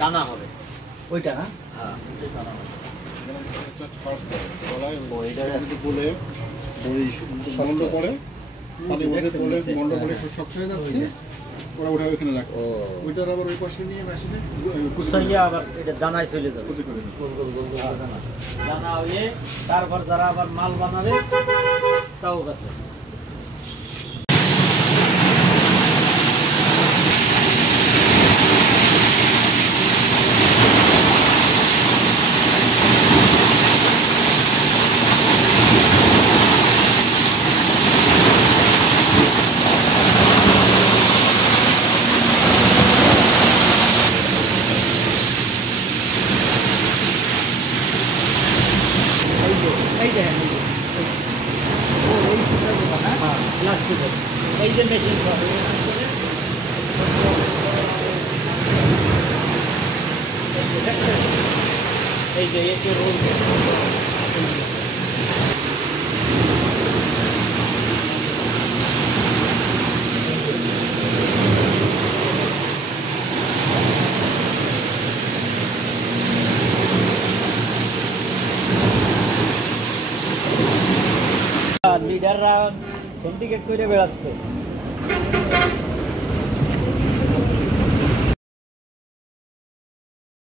দানা হবে ওইটা না? হ্যাঁ দানা হবে বলে মন্ড পড়ে পানি মধ্যে বলে মন্ড পড়ে শক্ত হয়ে যাচ্ছে ওরা ওটা ওইখানে রাখছে ওইটার আবার ওই পাশে নিয়ে মেশিনে কুচাইয়া আবার এটা দানায় চলে যাবে দানা হয়ে তারপর যারা আবার মাল বানাবে তাও গেছে এই যে মেশিন এই যে এতে রোল লিডাররা সিন্ডিকেট করে বেড়াচ্ছে